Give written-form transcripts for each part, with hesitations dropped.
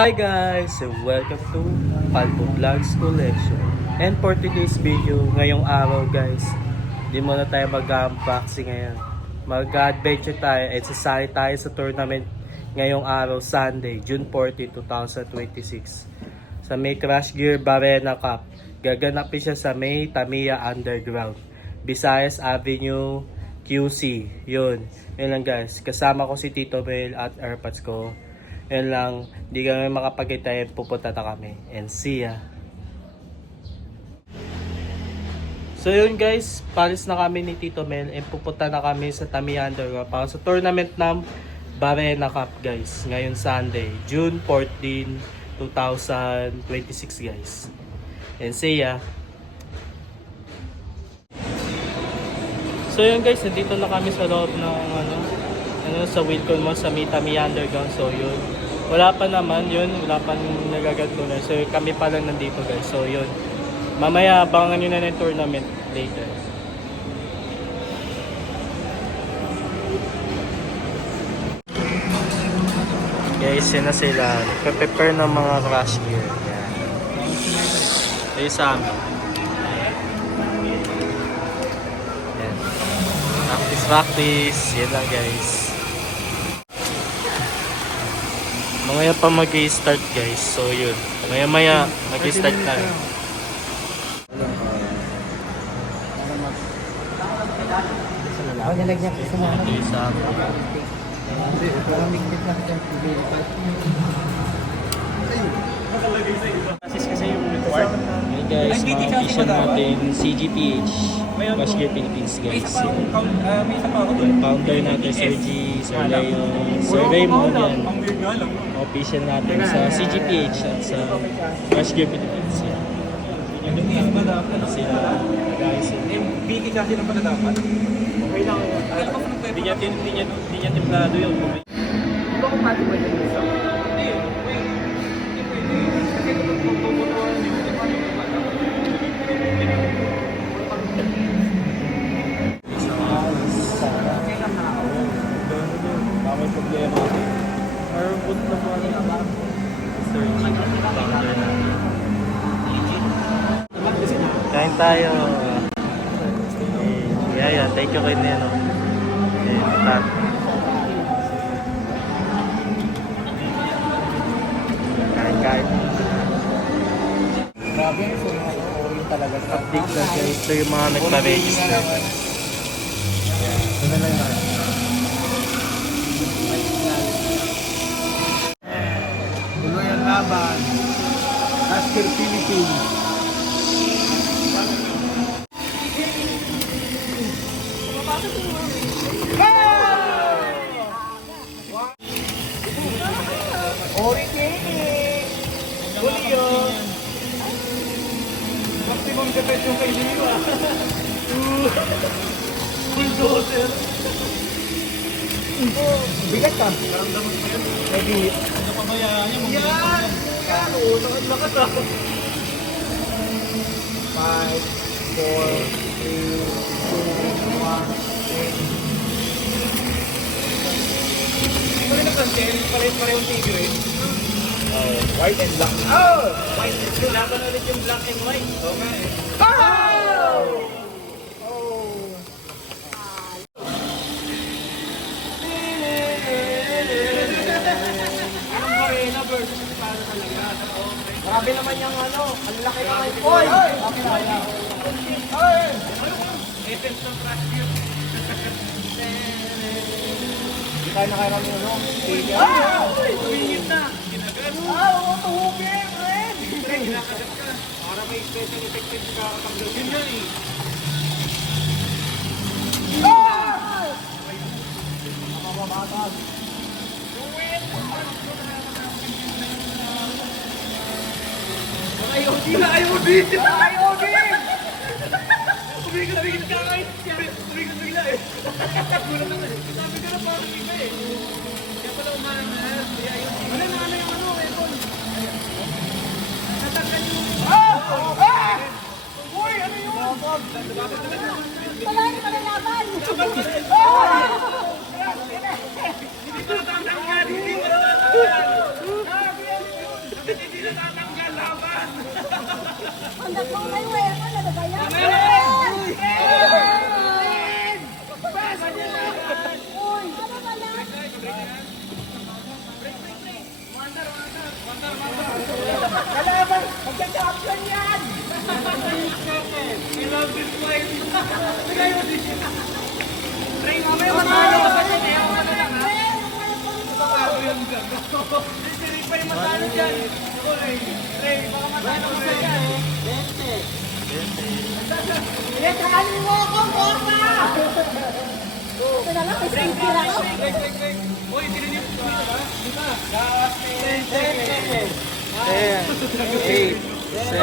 Hi guys! Welcome to Palpo Vlogs Collection. And for today's video, ngayong araw guys, di muna tayo mag-unboxing ngayon. Mag-adventure tayo at sasali tayo sa tournament ngayong araw, Sunday, June 14, 2026. Sa May Crash Gear Barena Cup. Gaganapin siya sa May Tamiya Underground, Visayas Avenue, QC. Yun lang guys. Kasama ko si Tito Mel at airpods ko. Yan lang, di kami makapag-tayo, pupunta na kami. And see ya! So yun guys, palis na kami ni Tito Mel and pupunta na kami sa Tamiya Underground para sa tournament ng Barena Cup guys. Ngayon Sunday, June 14, 2026 guys. And see ya! So yun guys, nandito na kami sa loob ng sa Wilcon Mall sa Tamiya Underground. So yun, wala pa naman yun, wala pa nagaganto na. So kami pa lang nandito guys. So yun, mamaya abangan nyo na ng tournament later. Guys, yun na sila. Prepare ng mga crash gear. Yan. Ito yung sa amin. Yan. Practice. Yan lang guys. Mamaya pa mag-i-start guys. So yun. Maya mag-i-start na rin. Ito yung sa amin. Hey guys, mga official natin CGPH Crash Gear Philippines guys. Yung founder natin Sir G, Sir Leon, Sir Raymond yan. Official natin sa CGPH at sa Crash Gear Philippines yan. Sila guys. BT kasi lang pala dapat. Okay lang. Hindi niya timplado yun. Hindi ba compatible yung gusto? Hindi. Kasi kung puputuan yun, hindi pa yung may problema. Arbot na po ang alam. Sir G, founder natin. Kain tayo. Yeah, thank you kay Neno. Tat. Kain. Grabe, so yung talaga sa Update na guys. Ito yung mga nagpa-register. Ito na lang na. Tuloy ang laban. Asker Philippines. Maximum defense yung kay Liwa. Bulldozer. Bigat ka. Naramdaman mo yun. Lagi. Ano pa ba yan? Yan! Yan! Oo, lakas ah. 5, 4, 3, 2, 1, 8. Hindi ko rin napansin. Parehong tigre. White and black. Oh! White and black. Laban ulit yung black and white. Okay. Oh! Anong Barena versus para talaga? Grabe naman yung ang laki ng iPhone. Oy! Okay na. Oy! Essence ng Crash Gear. Hindi tayo na kaya kami Ah! Tumingin na. Oo, tuhugin, friend! Ginakagat ka. Para may special effective ka kakatanggal. Yun yan eh. Ah! Mamamatag. IOD na! IOD! IOD! Tumigil ka kahit. Tumigil bigla eh. Gulat na eh. Sabi ka na parang iba eh. Kaya pala umahanap. Ano na yung Rebon? Natanggal yung... Ah! Uy! Ano yun? Wala naman ang laban! Hindi ko natanggal! Hindi ko natanggal! Ang dakong may wire ka, nagagayan. Uy, ano ba yan? Kalaban! Magka-champion yan! Pinagkakalin mo ako, Borna! Ito na lang, may sangkira ko. Ten, eight, seven.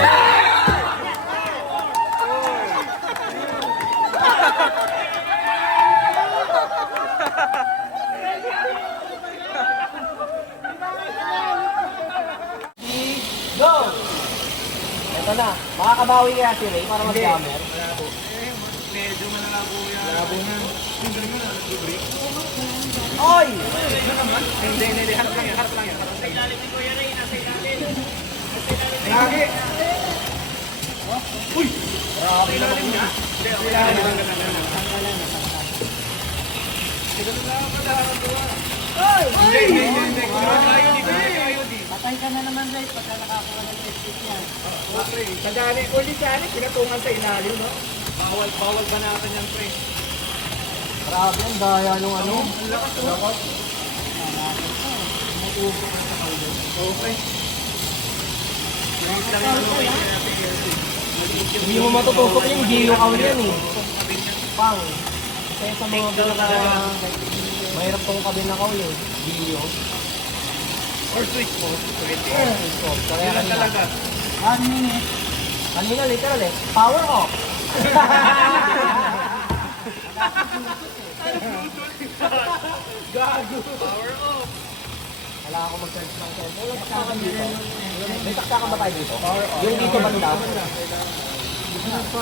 Go! Ito na. Makakabawi kaya si Ray para mag-jammer? Medyo manalabo yan. Malabo na. Yung galing mo na, nag-break. Oy! Hindi. Harap lang yan. Sa ilalim ni Kuya Ray, nasa ilalim. Lagi! Uy! Sa ilalim niya? Hindi, sa ilalim. Hindi. Patay ka na naman, Ray, pagka nakakuha ng testis yan. Kadali, ulit yan, pinatungan sa ilalim, no? Bawal ba natin yan, pre? Grabe, ang daya nung ano. Okay. Hindi mo matutusok yung giyo kaw yan eh. Pang. Kaya sa mga mahirap tong kabi na kaw yun. Giyo. Or switch mo. Pwede. Kaya Yun lang talaga. 1 minute. kanina literal eh. Power off. Gago. Power off. Wala ako mag-charge ng cellphone. Wala taktakan dito. May taktakan ba tayo dito? Yung dito banda.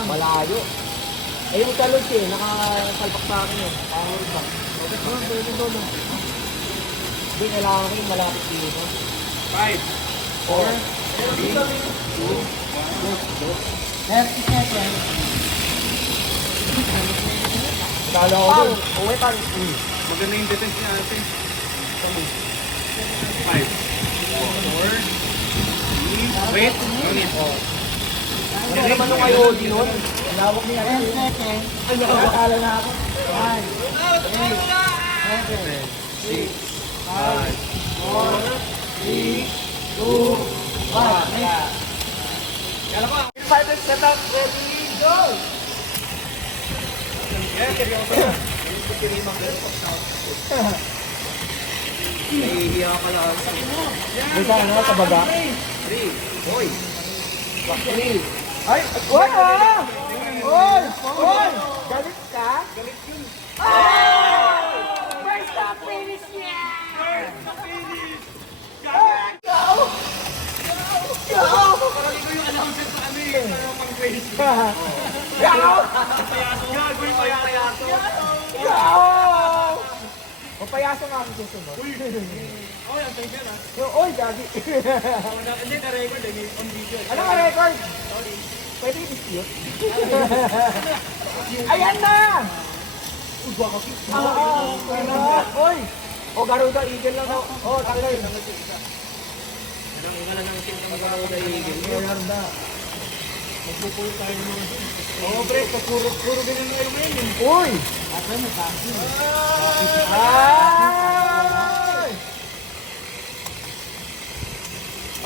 Malayo. Eh yung talog eh, nakasalpak sa akin eh. Power back. Hindi, kailangan ko yung malapit dito. 5, 30 seconds. Kala ko dun. Uwi pa. Maganda yung defense niya natin. 5, 4, 3, wait. Ano naman nung IOD nun? Lawak niya. 10 seconds. Ay, nakakala na ako. 5 set up, ready, go! Yeah, seryoso na. Nahihiya ka lang. Basta ano, sa baba? 3, hoy. 3. Ay! Oy! Oy! Oy! Galit ka? Galit yun. First stop finish niya! Go! Go! Parang ikaw yung announcement sa ano eh. Parang pang-crazy. Go! Gago yung payaso. Go! Papayaso nga ang susunod. Oh, yan, thank you na. Oy, gagi. Hindi, na-record eh. On video. Ano ka record? Pwede i-dispute? Ayan na! Oy! O, Garuda Eagle lang daw. O, tanggal. Garuda Eagle. Garuda. Magpupulo tayo ng mga... Oo, pre. Puro ganyan ngayon ngayon eh. Uy! Ay!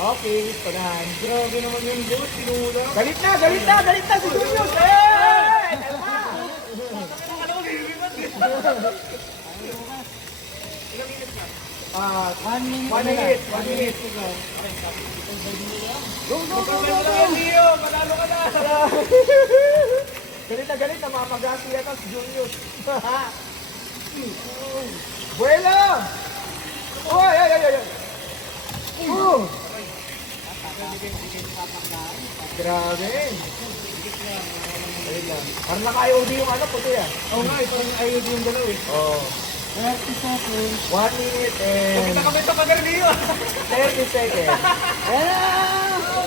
Okay, pagahan. Grabe naman yung boss. Tinula. Galit na si Julius! Eh! Ah, 1 minute. 1 minute. 1 minute. Go! Leo, manalo ka na. Galit na mapagasi yan si Julius. Buelo! Oy, ay! Grabe. Ayun lang. Parang naka-IOD yung ano, puti ah. Oo nga, parang ayaw yung dalaw eh. Oo. 30 seconds. 1 minute and Nakakita ka na rin Leo. 30 seconds. Ayan na!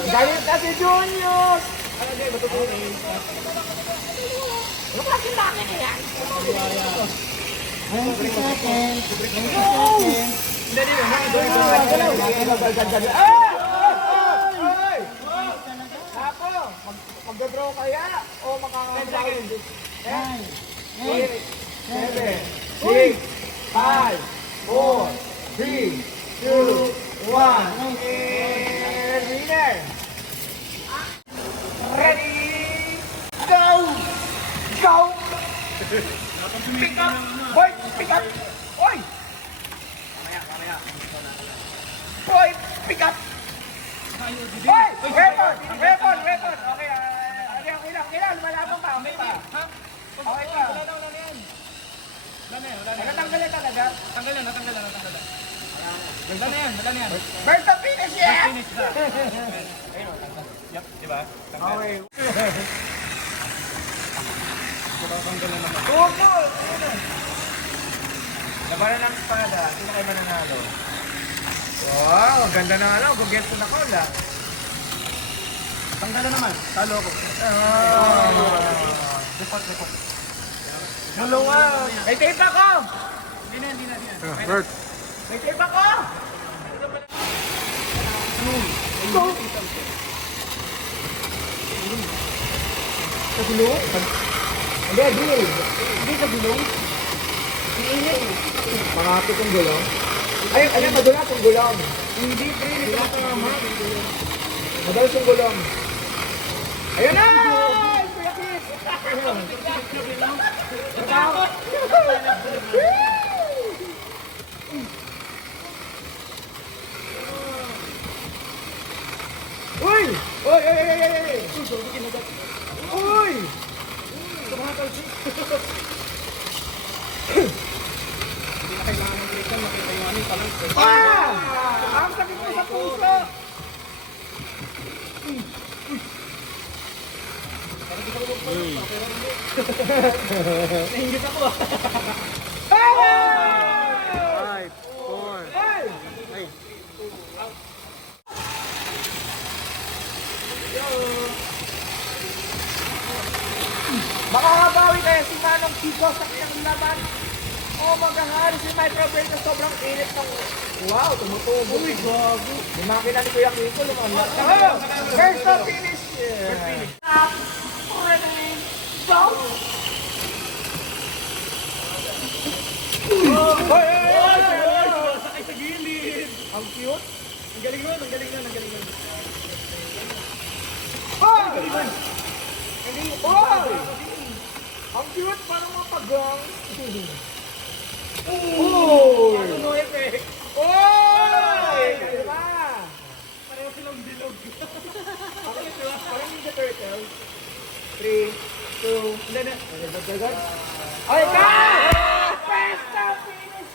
Galit na si Junior! Ano din, matutunin. Ano kasi laki na yan? 20 seconds. 20 seconds. Mag-draw kaya o makakagawa? 9, 8, 7, 6, 5, 4, 3, 2, 1. Winner! Ready? Go! Go! Pick up! Boy! Pick up! Oy! Boy! Pick up! Boy! Weapon! Weapon! Weapon! Okay, okay lang. Lumalaban pa. Okay pa. Okay pa. Natanggalin talaga. Natanggalan. Wala na yan. First of finish, yeah! Finish na. Yup, diba? Okay. Tatanggalan naman. Tumo! Labanan ng espada. Sino kayo mananalo? Wow, ang ganda ng ano. Gugets na ko na. Tanggalan naman. Talo ako. Report. Mulunga. May tape ako! Hindi na. Bert. May tape ako! Sa gulong? Hindi sa gulong. Makapit ang gulong? Ayun, madulas ang gulong. Hindi, pre. Hindi ka tama. Madalas ang gulong. Ayun na! Kuya Kit! Uy! Uy! Ah! Ang sakit mo sa puso! Nahinggit ako. Ay! 5, 4, Ay! Makakabawi kaya si Manong Chico sa kanyang laban. O maghahari si Microbreak na sobrang init ng... Wow, tumutubo. Uy, gago. Yung makina ni Kuya Kiko, lumamat. First to finish. Stop. Ready. Go. Sakay sa gilid. Ang cute. Ang galing nun. Hoy! Hoy! Ang cute, parang mga pagang. Uy! Ano effect? Oy! Diba? Pareho silang bilog. Parang Ninja Turtle. 3, 2, Hindi na. ay, ka! First to finish!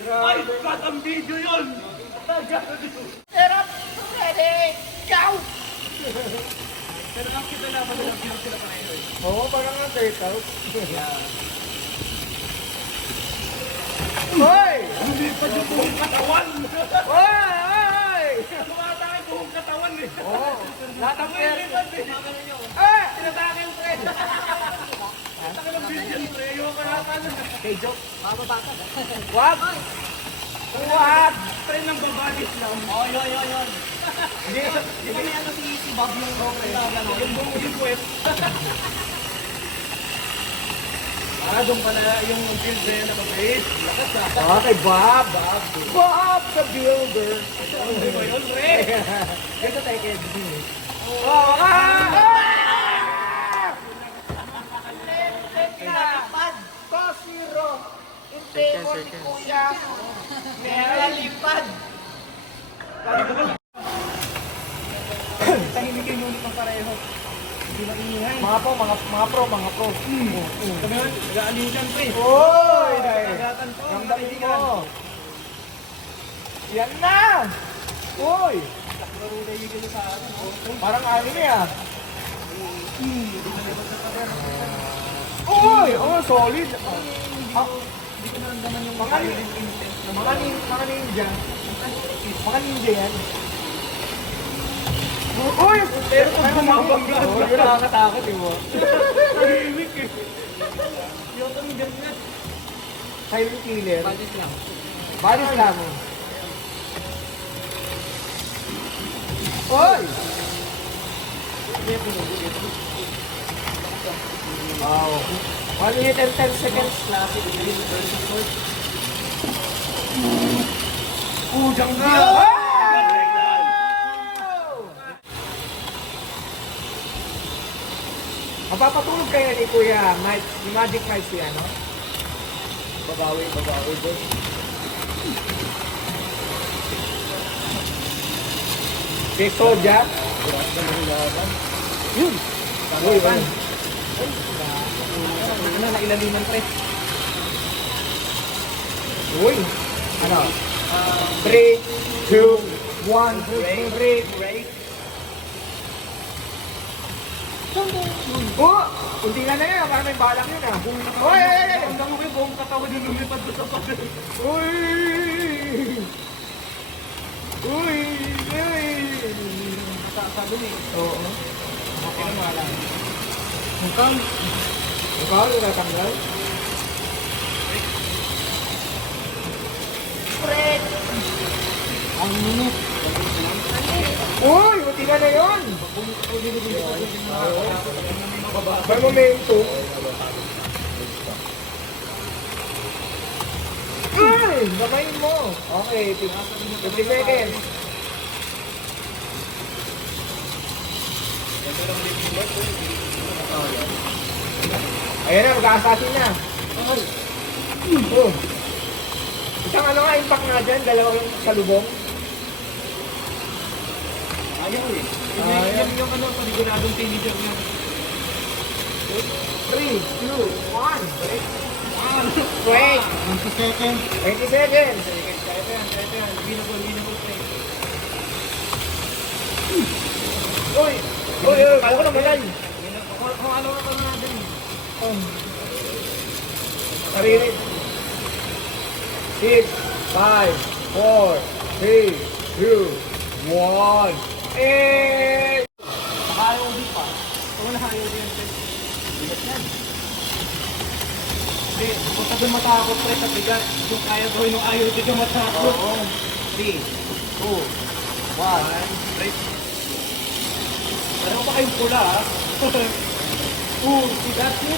Ay, cut ang video yun. Pero, ready, go! Pero ang kita na, madalang view sila pareho eh. Oo, parang nga turtle. Hoy! Hindi pa yung buong katawan. Hoy! Tumatake buong katawan eh. Oo, lahat ng pera. Tinatake yung friend. Taka ng video yung pre. Yung karatan. Kay Joke, wag! Wag! Friend ng babadis lang. Yun. Hindi, Di ba niya si Bob yung yung buong yung quest. Doon pala yung build na yan nakabase. Lakas ah. kay Bob. Bob the Builder. Hindi ba yun, pre? Ito tayo kay Disney. Lipad! Ko-zero! Hindi mo si Kuya! Lipad! Tahimikin yung ulit ng pareho. Hindi maingay. Mga pro. Sabi nga, nag-aalitan pre. Oy! Nagatan ko. Ramdamin mo! Yan na! Uy! Parang anime ah! Uy! Oh, solid! Mga ninja. Baka ninja yan. Uy! Pero kung bumabagla. Oo, yun nakakatakot eh mo. Tahimik eh. Yung kami ganyan. Silent killer. Budget lang. Balis lang. Oy! Wow. 1 minute and 10 seconds. Classic green versus sword. Kudang ka! Mapapatulog kayo ni Kuya Mike, ni Magic Mike si ano? Babawi doon. Si Soja. Yun. Uy, man. Nailaliman pre. Uy. Ano? 3, 2, 1, break. Oh! Kunti na yan. Parang may balak yun ah. Uy! Ang dami ko yung buong katawan yung lumipad sa pader. Uy! Uy! Uy! Sa dun eh. Oo. Okay na wala. Ikaw natanggal? Fred. Ang minute. Uy! Kunti na yun! May momento. Uy! Gamayin mo. Okay, 50 seconds. Ayan na, mag-a-assassin na. Oh. Isang ano nga, impact nga dyan, dalawang salubong. Ayaw eh. Ayaw. Yung ano, paniguradong teenager niya. 3, 2, 1. Break. Wait! 20 seconds. Uy! Uy! Kala ko naman. Kung ano ka na natin. Sarili. 6, 5, 4, 3, 2, 1. Eh! Baka ayaw di pa. Kung wala ayaw di yan. Bigat yan. Hindi, kung sabi matakot pre sa bigat, kung kaya gawin ng ayaw di ka matakot. Oo. 3, 2, 1, break. Pero pa kayong pula ha. See that it?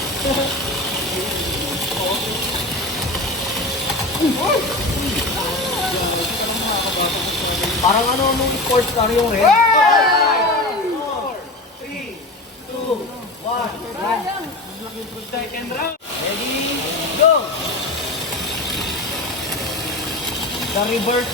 Parang ano nung sports car yung red. 3, 2, 1, second round. Ready, go! The reverse.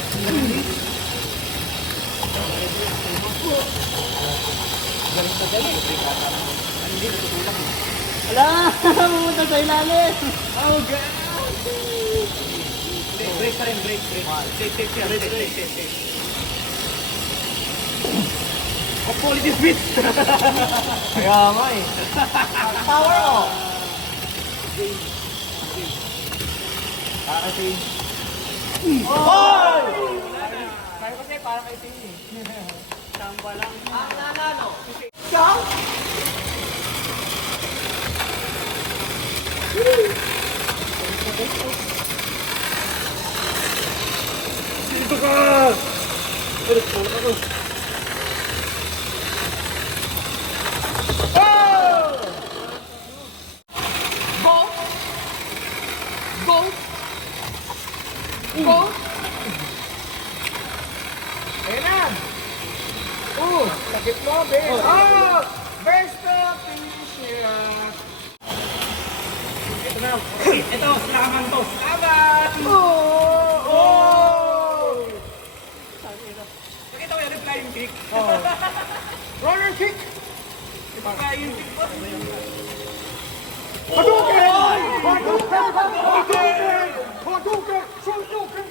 Ala, pumunta sa ilalim. Oh, God! Break pa rin, break. Take. Hopefully this beat. Kaya nga eh. Power off. Para si... Oh! Kaya kasi para kay Sini. Tamba lang. Ang nanalo. Ikaw? Dito ka! Go! Ayan na! Sakit mo, Ben! Oh! Best of finish nila! Ito na. Ito, salaman to. Salamat! Oh! Nakita ko yung flying kick. Oh! Roller kick! Flying kick po. Hadouken! Hadouken! Hadouken!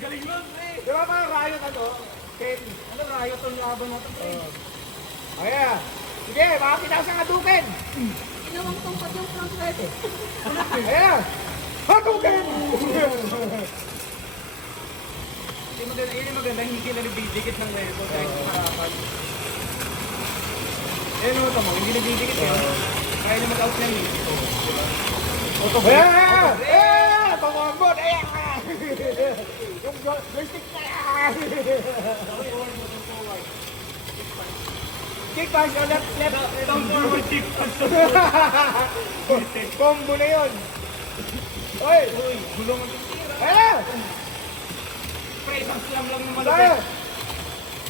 Galing nun, eh. Di ba parang riot ano? Ken? Ano rayo itong laban natin, eh. Ayan! Sige, makakita ka sa Hadouken! Ginawang tungkot yung front red eh. Ayan! Hadouken! maganda, yun yung maganda, hindi na nabidikit ng level kahit harapan. Eh, no, tamo, hindi nabidikit yun. Kaya na mag-out na yun. Ayan! Ayan! Pangambot! Ayan! Yung joystick na yan! Kick pass, left. Down forward kick. Combo na yun. Oy! Gulong ang tira. Ayan! Pre, isang slam lang ng Ayan! malapit.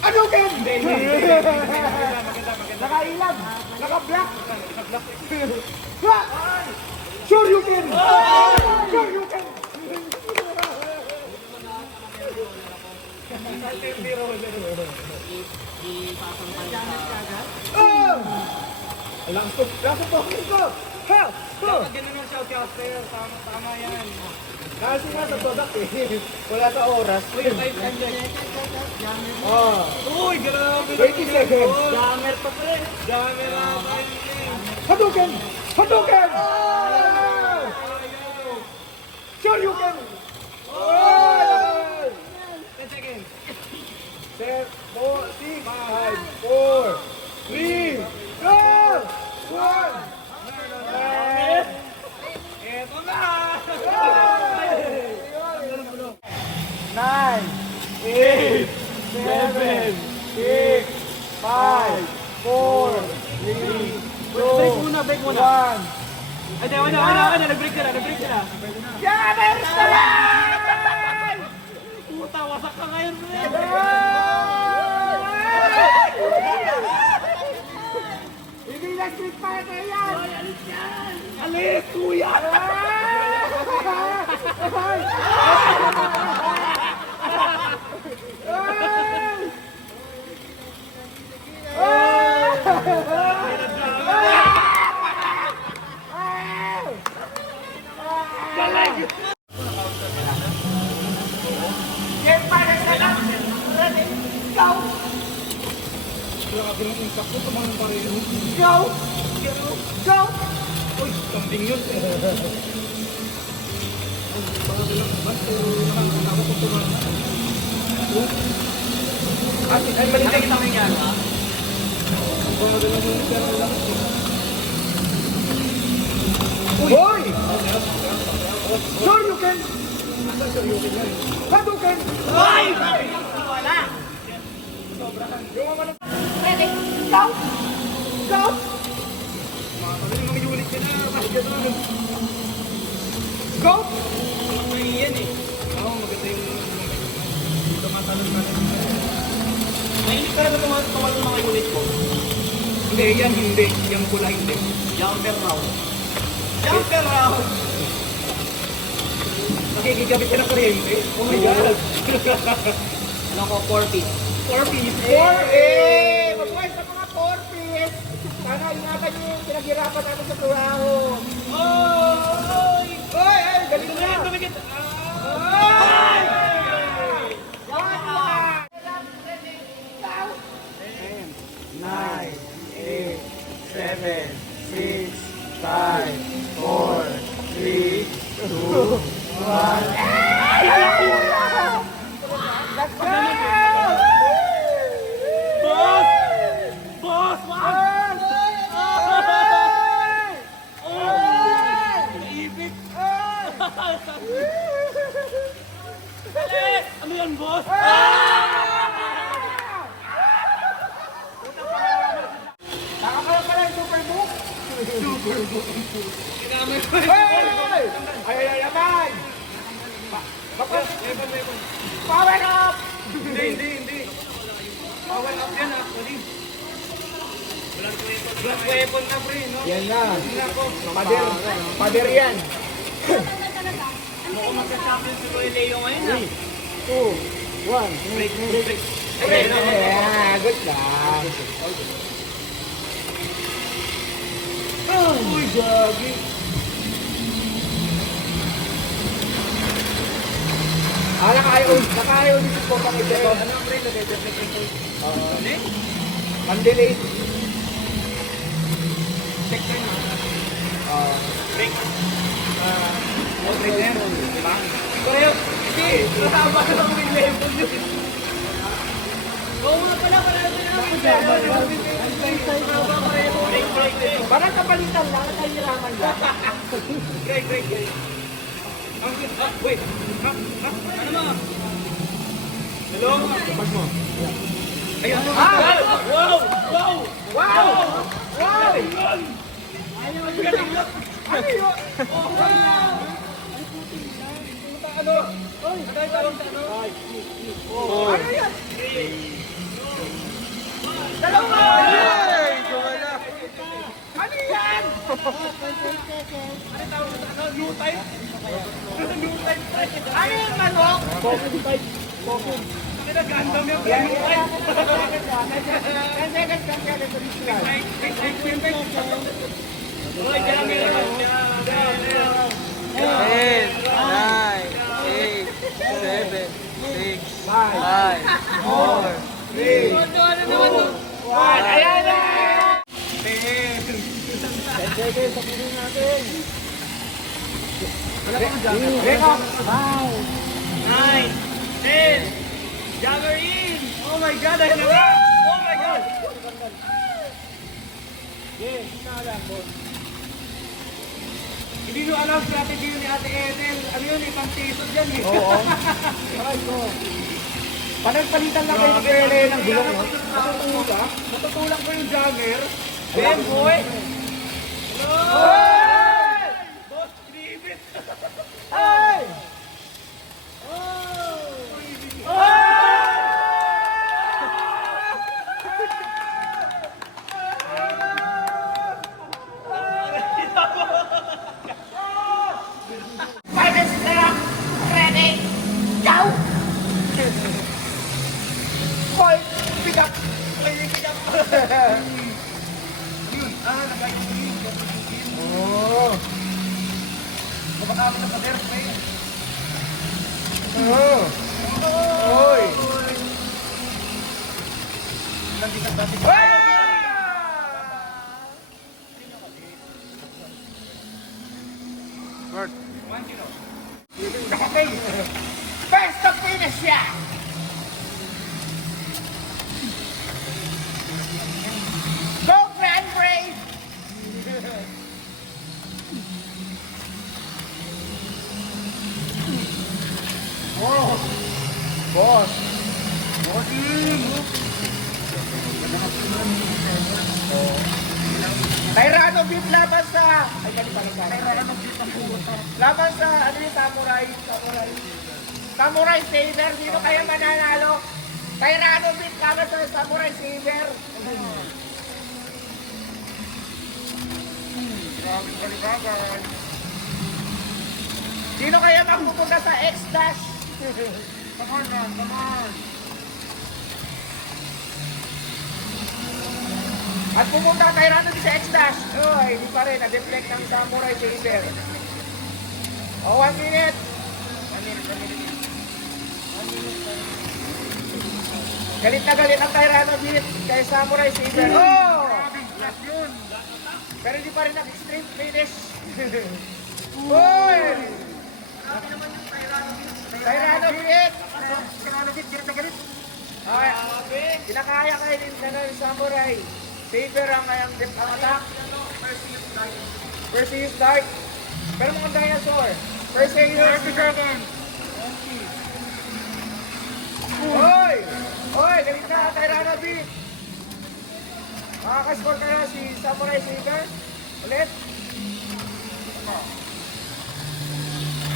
Ano, Ken? Hindi. Maganda. Nakailag! Naka-block! Ha! Sure you can! Sure you can! Langsung po! Ha! Dapat ganun ang shoutcaster. Tama yan. Kasi nga sa product eh. Wala sa oras. Uy, 5 seconds. Oh. Uy, grabe. 20 seconds. Jammer pa pre. Jammer na tayo. Hadouken! Hadouken! Sure you can! 10 seconds. 7, 4, 6, 5, 4, 3, 2, 1! Eto na. 9, 8, 7, 6, 5, 4, 3, 2, Break muna. 1. Ay, wala. Nag-break ka na. Jammers na lang! Puta, wasak ka ngayon, pre. Hindi na Street Fighter yan! Alis, kuya. Game Fighter na lang! Ready? Go! Grabe ng impact ko, tumangin pa rin. Go! Go! Uy, kambing yun. Ay, malintay kita ng yan, ha? Hoy! Sure you can! Hadouken! Ay! Ready? Go! Go! Mga ulit ka na, bakit ka Go! yan eh. Oo, maganda yung tumatalon na rin. Mahilig ka na ba tumatalon mga unit ko? Hindi, yan hindi. Yung pula hindi. Jumper round. Jumper round! Makikigabit ka na kuryente. Oh my God! Ano ko, 4 piece. 4 piece? 4 eh! Mag-wise sa mga 4 piece! Sana ingatan niyo yung pinaghirapan natin sa trabaho. Oh! Oy! Ay! Galing na! Tumigit! Ay! Yan lang! 9, 8, 7, 6, 5, 4, 3, 2, 1. Let's go! Boss! Boss! Wag! Naibig! Ano yan, boss? Nakakaroon pala yung Superbook! Ginamit ko Hey! Ay, naman! Weapon. Power up! Hindi. Power up yan, actually. Black weapon na, pre, no? Yan na. Nako. Pader yan. Mukhang magka-champion si Roy Leo ngayon, ah. 2, 1. Break. Yeah, good lang. Uy, gagi. Nakayaw dito po pang ito. Ano, pre, nade-deflect ito. Ano? Mandelate. Check time, ah. Break. Break na yan. Diba? Pero, hindi. Kasama ka lang may level yun. Parang kapalitan lang, kahiraman lang. Great. Wait. Ano mo? Hello? Labas mo. Ayun. Wow! Wow! Ano yun? Ano yan? Dalawa! Ano yan? Ano yung manok? Pinag-andam yung Ten, nine, eight, seven, six, five, four, Ayan na! Nine, 10, Jagger in! Oh my God, ayun na nga! Oh my God! Hindi nyo alam strategy yun ni Ate Ethel. Ano yun, ibang season dyan eh. Oo. Panagpalitan lang kayo ng gulong, no? Natutulak ko yung Jagger. Then, boy! Boss, tribit! Ay! Finance truck, ready, go! Hoy, pick up! Pick up! Oh! Napakami na pader, pre. Oh! Hoy! Nandikat dati. Bert. Okay. First to finish ya! Go Grand Brave! Oh! Boss! Tyrano beat laban sa... Ay, kani pala sa... Tyrano beat ang pumunta. Laban sa, ano yung samurai? Samurai Saber. Sino kaya mananalo? Tyrano beat laban sa Samurai Saber. Sino kaya magpupunta sa X-Dash? Come on. At pumunta kay Rano sa X-Dash. Oh, hindi pa rin. Na-deflect ng Samurai Saber. Oh, 1 minute. Galit na galit ang Tyrano beat kay Samurai Saber. Oh! Pero hindi pa rin nag-extreme finish. Uy! Tyrano beat! Okay. Kinakaya kayo din na ng Samurai. Saber ang kayang attack. Perseus Dark. Pero mga dinosaur. Perseus. Hoy! Hoy! Galit na kay Rana beat. Makakascore ka na si Samurai Saber. Ulit.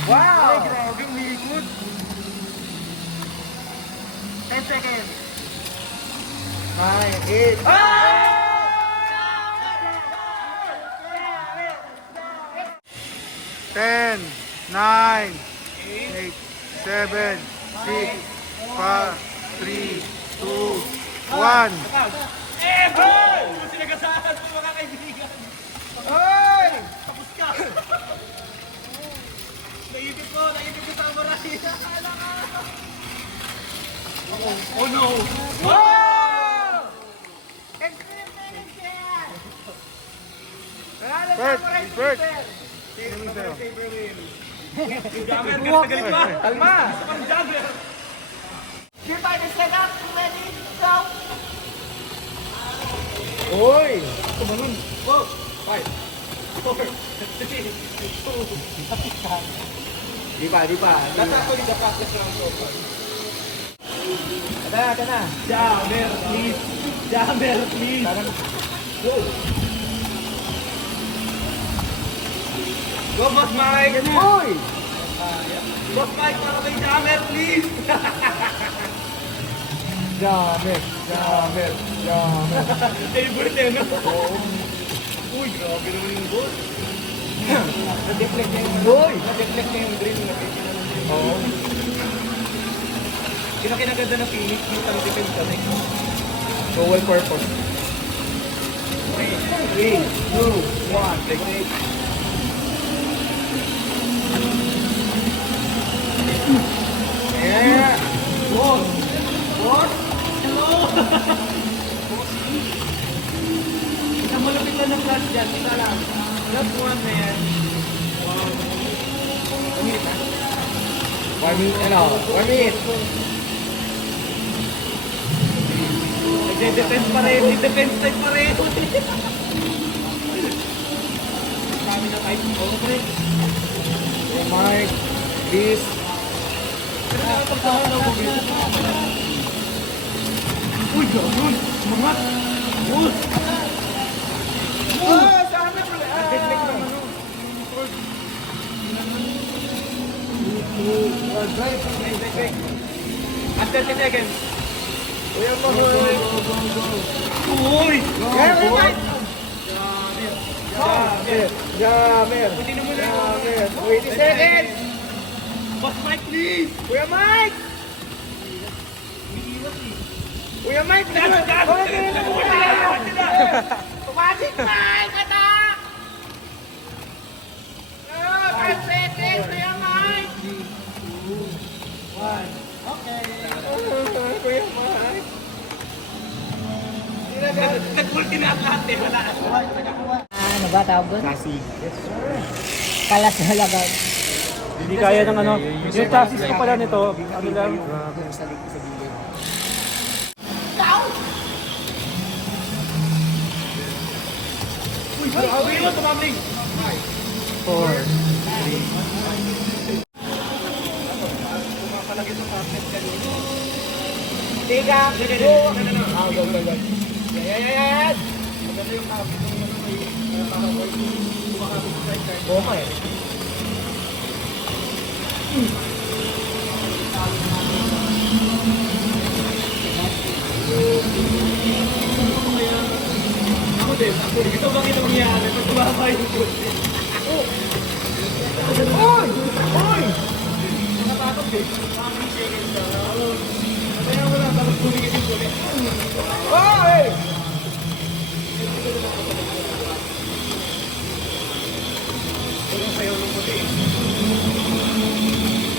Wow! Grabe, really good. 10 seconds. 9, 8. Ten, 9, 8, 7, 6, 5, 3, 2, 1. Eh, boy! Sinagasaan mo mga kaibigan. Hoy! Tapos ka. Naipit ko Samurai. Oh no! Wow! Extreme finish yan! Panalo Bert, Samurai Bert. Saber. Jammer, galit pa. Kalma! Pang Jammer. Di ba na set up? Ready? Go! daw. Uy! Tumalun. Go! 5, 4, 3, 2. Di pa. That's actually the fastest round so far. Ata na. Jammer, please. Jammer, please. Go. Go, Boss Mike. Uy! Boss Mike, para kay Jammer, please. Jammer. Favorite eh, no? Uy, grabe naman yung goal. Na-deflect na yung Uy! Na-deflect na yung green. Na-deflect na yung green. Oo. Kinaganda ng Phoenix, yung tang defense kasi. So, well purpose. 3, 2, 1. Take it. Yeah! Boss! Boss! Hello! Isang malapit lang ng flash dyan. Isa lang. Just one, man. Wow. Pangit, ha? 1 minute. Nagde-defense pa rin. Defense type pa rin. Kami na type. Okay. Hey, Mike. Please. Pero nakapagsahan ako dito. Uy, gano'n! Sumangat! Boss! Oh, sana pala. Deflect naman, no? Drive. At 30 seconds. Kuya Mahoy. Uy! Yeah, Mike. Jammer. Pwede naman na. Jammer. 20 seconds. Boss Mike, please! Kuya Mike. Kuya Mike. Tumatik, Mike. Attack. 5 seconds. Kuya Mike. Kuya Mike. Nag-ulti na lahat eh. Wala. Ano ba tawag doon? Kasi. Kalas na lagay. Hindi kaya ng ano. Yung chassis ko pala nito, ano lang. Uy, grabe yun. Tumamling. 4. Tiga. Go. Go. Yan. Goma eh. Ako din. Ito bakit ang nangyari? Pag tumama yung kotse. Uy! Uy! Nakatakot eh. 1 seconds na. Kaya wala. Tapos bumigit yung kotse. Uy! Walang sayaw ng kotse eh.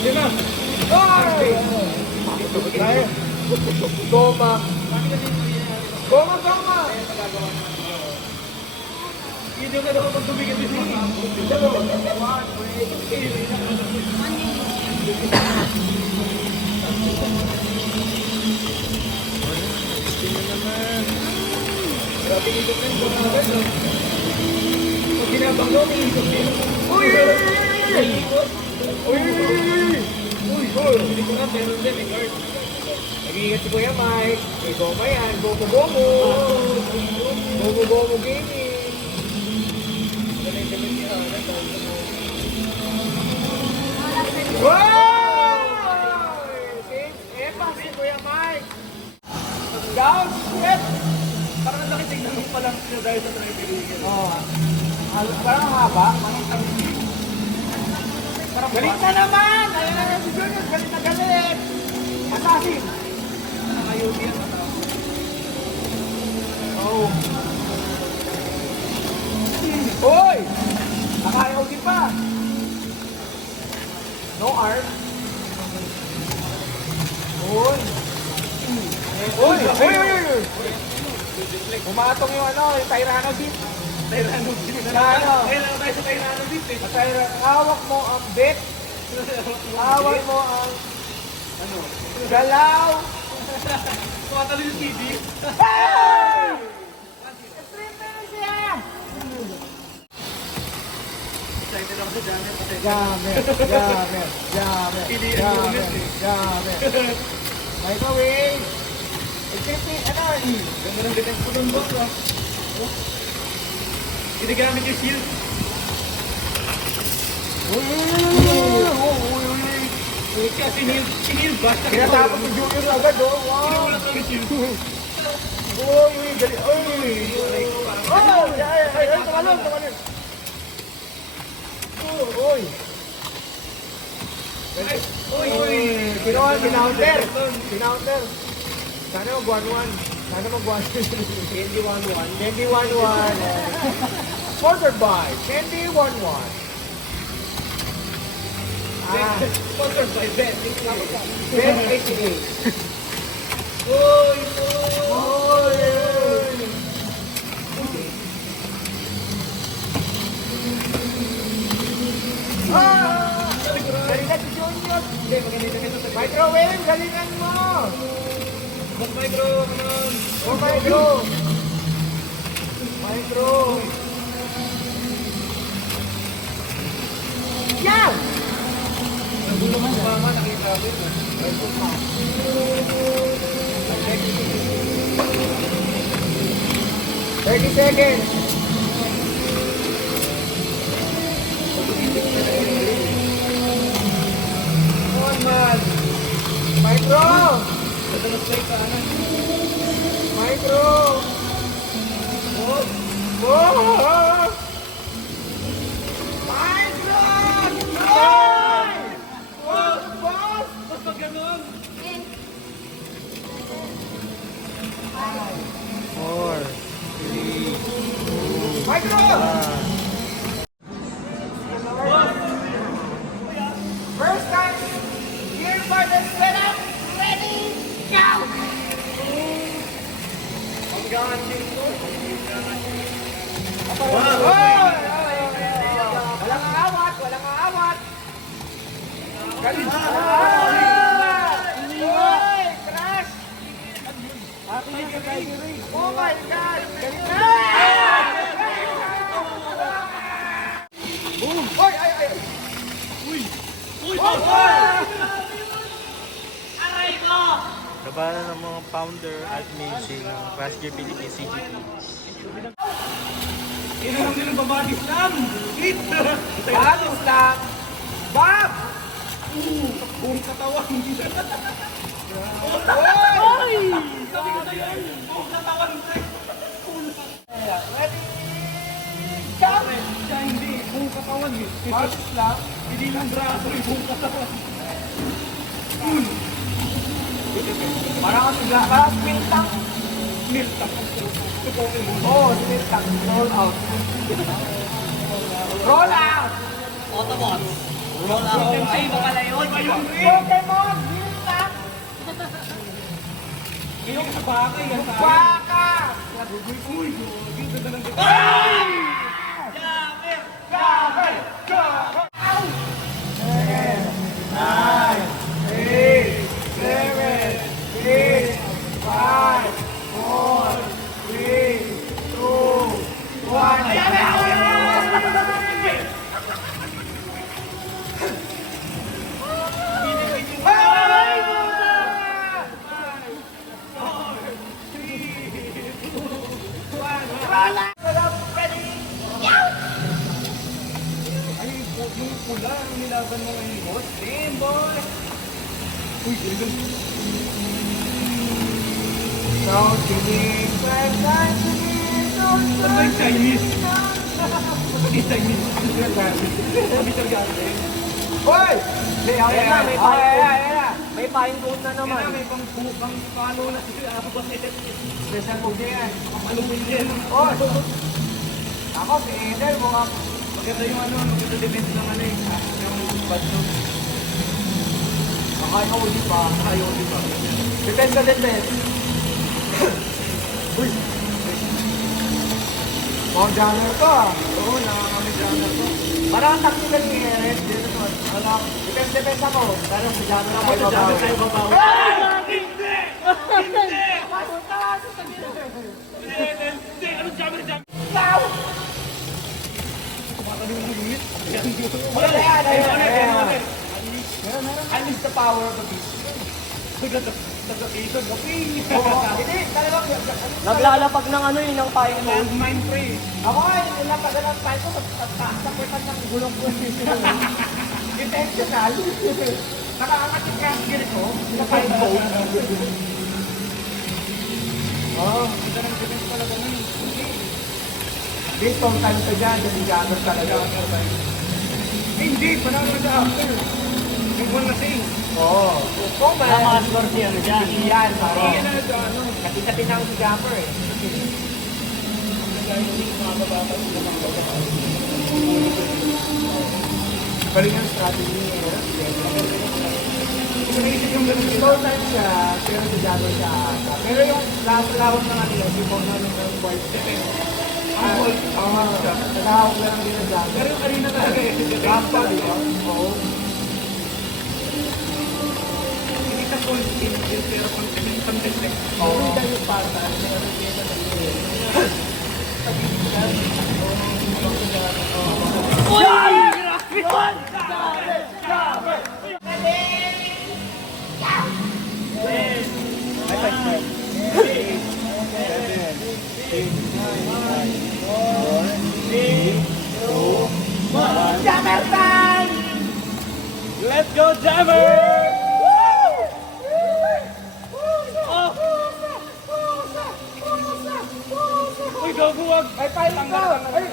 Di ba? Uy! Tayo. Goma. Goma! Hindi ka daw pag bumigit yung kotse. Pag ginabang daw, may ikot din. Uy! May ikot? Uy! Uy! Hindi ko nga, meron din eh, guard. Nag-iingat si Kuya Mike. May goma yan. Gomo. Gomo gaming. Wow! Epa si Kuya Mike. Down, step. Parang ang laki tignan mo pa lang siya dahil sa tribal. Oh. Parang haba. Galit na naman! Ayan na si Junior. Galit na galit. Assassin. Ayun yan. Oh. Hoy! Naka-IOD pa. No arm. Hoy! Hoy! Hoy! Umatong yung ano, yung Tyrano beat. Tyrano beat. Ano? Kailangan tayo sa Tyrano beat eh. Hawak mo ang bit. Hawak mo ang Ano? galaw Tumatalo yung TV. Extreme finish yan! Excited ako sa Jammer. Jammer, jammer, jammer, Hindi yan jammer, bonus eh. jammer. Microwave! Extreme finish, ano? Ganda ng defense ko doon, boss. Ah. Ginagamit yung shield. Kaya sinil ba? Kinatapos yung junior agad, oh. Wow! Sinulat lang yung shield. Uy, gali. Uy! Oh! Ay, tumalon, tumalon. Uy! Uy! Pinounter! Pinounter! Sana mag-1-1. Sana mag-1-1. Candy 1-1. Candy 1-1. Sponsored by Candy 1-1. Ah, Sponsored by Ben. Ben 88. Uy! Oy! Ah! Galingan si Junior! Hindi, maganda ito sa Microwave, galingan mo! Boss Micro, come on! Oh, micro! Micro! Yan! Nagulo mo mama, nakita ko yun. 30 seconds! Come on, man! Micro! Micro! Oh! Micro! Oy! Boss! Boss! Boss, pag ganun! 4, 3, Micro! 1. First time, here for the setup, ready, go! Walang aawat, walang aawat. Galing. Oy, crash! Oh my God! Galing na! Boom! Oy, ay, ay! Uy, Oy! Labanan ng mga founder at mainstay ng Crash Gear Philippines CGP. Kailangan nilang babadi slam! Hit! Balos lang! Bob! Buong katawan! Oy! Sabi ko sa'yo, buong katawan! Ready, go! Siya hindi, buong katawan eh. Balos lang. Hindi lang braso, eh, buong katawan. Parang spin tank. Oh, spin tank. Roll out. Roll out! Sensei ba pala yun? Ba yun? Pokemon! Spin tank! Yung sa baka, yan sa Baka! Uy, yung ganda ng Gabi! Gabi! Ow! 10, 9, 8, 7, 6, 5, 4, 3, 2, 1. Ayan na! Ay! Rolla! Ready? Ay, yung pula, yung nilaban mo ngayon, boss. Damn, boy! Uy, ganda. Don't kidding, Ba't may Chinese? Ba't may Chinese? Sabi sa garden. Hoy! Ayan na, may May pine cone na naman. Kaya may pang pano na sila. special move niya yan. Ano mo yan? Hoy! Ako, si Eder, mukha Maganda yung ano, maganda defense ng ano eh. Yung bad look. Ayaw, di ba? Ayaw, di ba? Defense na defense. Uy! Oh, jammer to ah. Oo, nakakami jammer ko. Parang tactical ni Eren. Dito to. Defense ako. Pero si jammer ako. Jammer kayo babaw. Ay! Hindi, anong jammer jam? Ikaw! Wala na yan, ayun. Unleash the power of the beast. Hindi, talagang Naglalapag ng ano yun, ng payo mo. Mind free. ako ay nilapagan ng tayo ko sa sakitan ng gulong ko. Intentional. Nakaangat yung crash gear ko, pinapahid ko. Oh, Ganda ng defense talaga nun. based on time ka dyan, kasi gagawin talaga. Hindi, panahon na sa after. Yung one na sing. Oo. Kung ba? Mga score siya ano dyan. Yan, pare. Hindi na sa ano. Kati-kati na ang jumper eh. Balik ang strategy niya. Slow time siya, pero nagagawin siya ata. Pero yung lawak na natin, yung bong na yung white step. Oo, nagahawak na lang din ang jumper. Pero yung kanina talaga eh. Rampa, di ba? Oo. Hindi ka full team. Pero consistent. Oo. Hindi tayo pata. Jammer time! Let's go, Jammer! Uy, gago wag. Ay, pilot ka! Ay!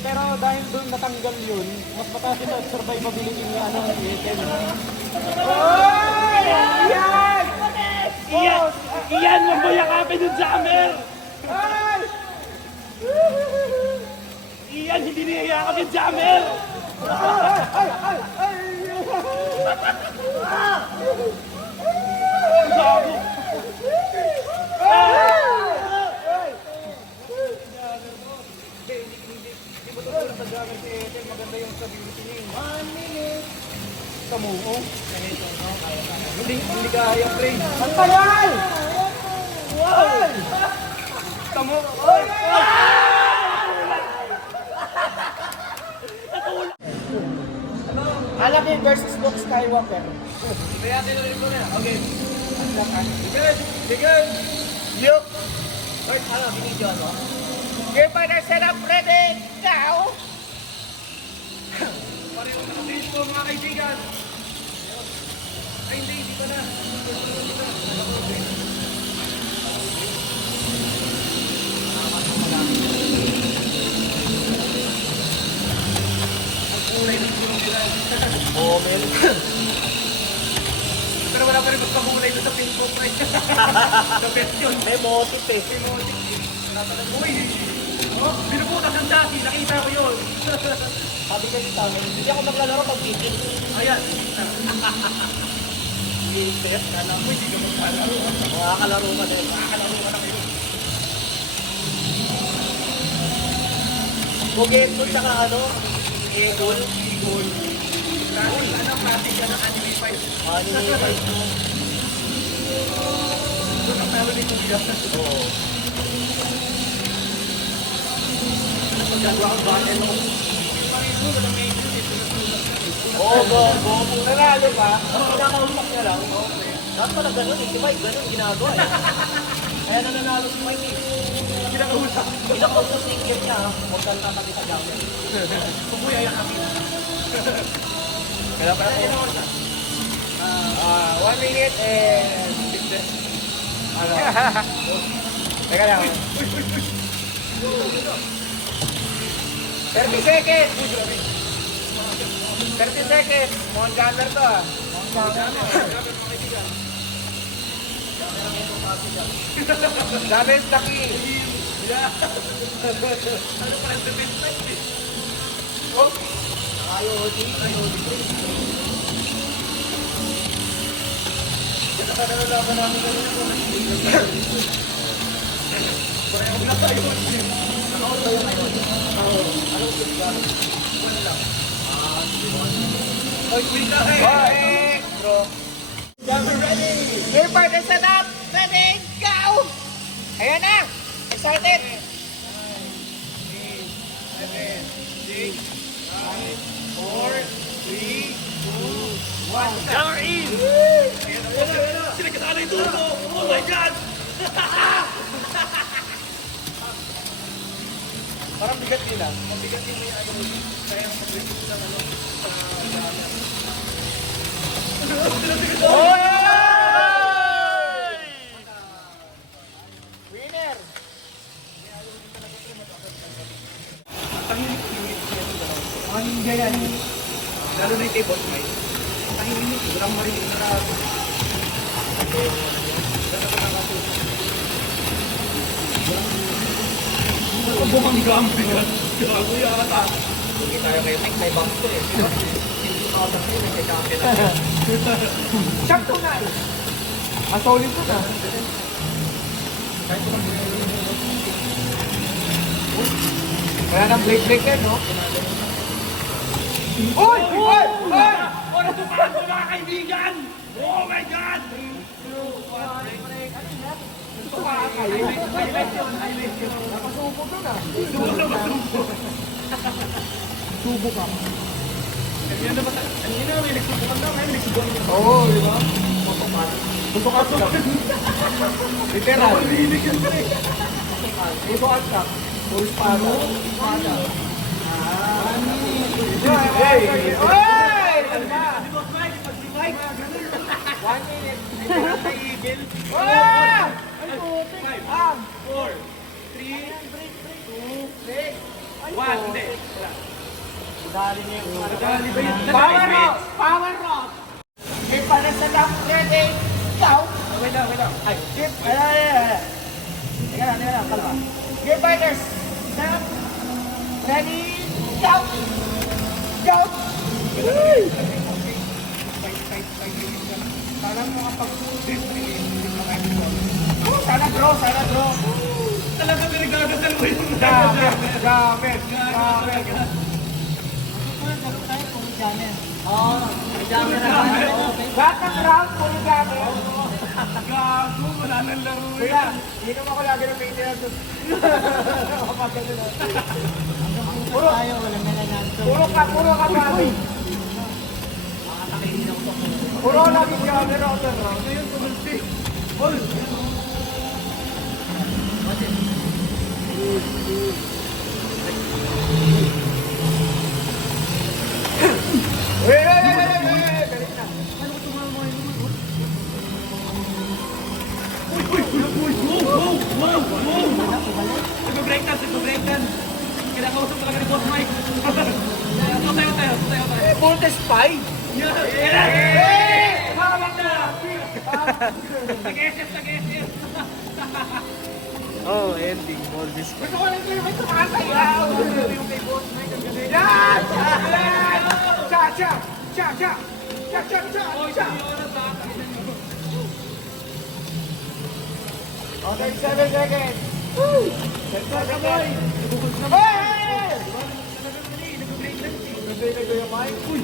Pero dahil doon natanggal yun, mas mataas ito at survivability niya ano ng item. Ay! Yan! Iyan, wag mo yakapin yung Jammer! Ay! Iyan, hindi niya yakap yung Jammer! Ay! Ay! Ay! Gago! Hindi mo tulad sa jammer si Ethel. Maganda yung stability niya. 1 minute. Kamuo. Hindi kaya, pre. Ang tagal! Ay! Tamo. Anakin versus Luke Skywalker. Kaya tinuloy ko na. Okay. Good. Good. Luke! Wait, ano? Binidyo ano? Your partner set up ready now! Pareho na kasi po mga kaibigan. Ay, hindi pa na. Pero wala pa rin magpabulay doon sa pink po, pre. The best yun. Emotive eh. Uy! Oh, binubutas ang chassis. Nakita ko yun. Sabi kasi sa amin, hindi ako maglalaro pag itin. Ayan. Iisip, kala mo, hindi ka maglalaro. Makakalaro ka din. Nakakalaro ka na kayo. Bugeto tsaka ano, Egol. Ano, classic yan ng anime fight. Anime fight mo. Doon ang meron ni Kuya. Oo. Magagawa ang battle mo. Oo, go. Nanalo ba? Kinakausap niya lang. Dapat pala ganun eh. Si Mike, ganun ginagawa eh. Kaya nananalo si Mike eh. Kinakausap. Kinakausap ni Ingrid niya, huwag kang tatabi sa gamit. Kung kuya yan kami. Kailan pala po? 1 minute and... Ano? Teka lang. 30 seconds! 30 seconds! Mukhang jammer to ah. Jammer is the key. Ano pa ang defense fight eh? Oy, quick na eh! Bro. Jammer ready! Your partner set up! Ready, go! Ayan na! Excited! 1. You're in! Sila kasala yung turbo! Oh my God! Parang bigat nila. Mabigat din yung ano, kaya mag-release ng ano, Winner! Ang hindi yan. Lalo na yung kay Boss Mike. Ang hindi, sobrang marinig na ang bukang gambi yan. Gago yata. Hindi tayo kayo Mike, may box to eh. Hindi ko ako sa'yo, may gambi na. Sakto na eh. Solid ko na. Wala nang break yan, no? Uy! Uy! Uy! Ano ito pa ako mga kaibigan? Oh my God! Highlight yun. Nakasubo doon ah. Subo ka. Yan na ba? Ano yun na? May nagsubukan daw. May nagsubukan daw. Oo, di ba? Tutukat ka. Literal. Tutukat ka. Full spada. Spada. Hey! Hey! Ano ba? 1 minute. Ah! Ay, putik. 4, 3, 2, 1. Hindi. Dali niya yung Dali ba yun? Power rock! Power rock! May para sa lock ready. Go! Wait lang, wait lang. Ay, shit! Ay. Teka lang, kalma. Gear bikers! Stop! Ready! Go! Go! Parang makapag-tip. Sana draw! Talaga pinagdadasal mo yun. Grabe! Lahat ng round, puro gamit. Gago, wala nang laro yun. Kuya, inom ako lagi ng maintenance. Kapagod na. Puro ka dami. Puro lagi gamit ako sa round. Ano yun, tumulti? Hol! Galit na. Nag-break dance. Kinakausap talaga ni Boss Mike. Tayo. Voltes 5. Yes! Hawak na! Tag-SF. Oh, ending. All this. Gusto ko lang kayo may tumasayaw. Yung kay Boss Mike. Yan! Cha! Okay, 7 seconds. Woo! 10 seconds. Hey! Nag-break yung mic. Uy!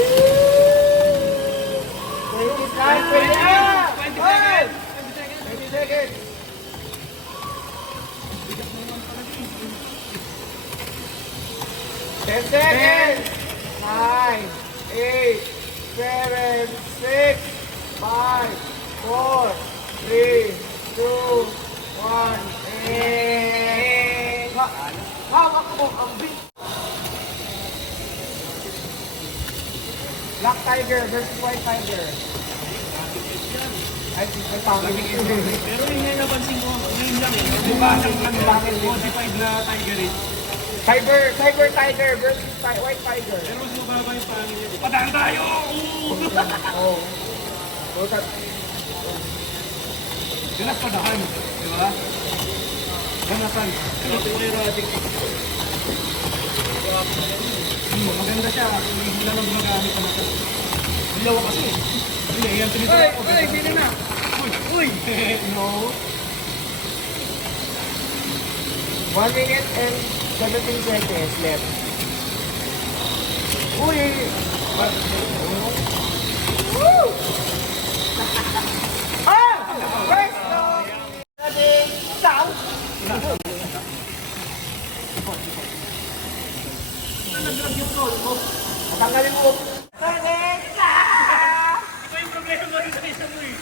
Hey! 20 seconds. 10 seconds. 9, 8, 7, 6, 5, 4, 3, 2, 1, and... Hawak mo ang beat. Black Tiger versus White Tiger. Ay, may pangit. Pero yun nga napansin ko, ngayon lang eh. Di ba, ang modified na Tiger eh. Cyber Tiger versus White Tiger. Pero mas mababa yung pangin niya. Patalo tayo! Oh. Butat. Ganas padahan, di ba? Ganasan. Ito yung erotic. Maganda siya. Hindi lang gumagamit ng mata. Ilaw kasi. Hindi, yan tinitira ko. Uy, sino na? Uy! No. 1 minute and 17 seconds left. Uy! Ah! Pwesto! Ready, south! Tanggalin mo. Ready, south! Ito yung problema mo rin sa isa mo eh.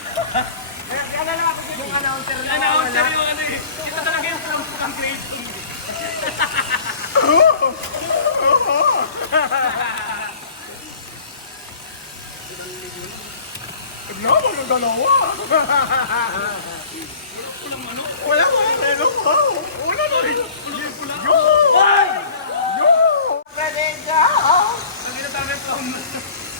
Kaya na lang ako yung announcer na Announcer yung ano eh. Ito talaga yung ang grade ko. No, mga dalawa. Wala, meron pa. Wala na rin. Yo! Yo! Ready, go! Sabi na tayo ito.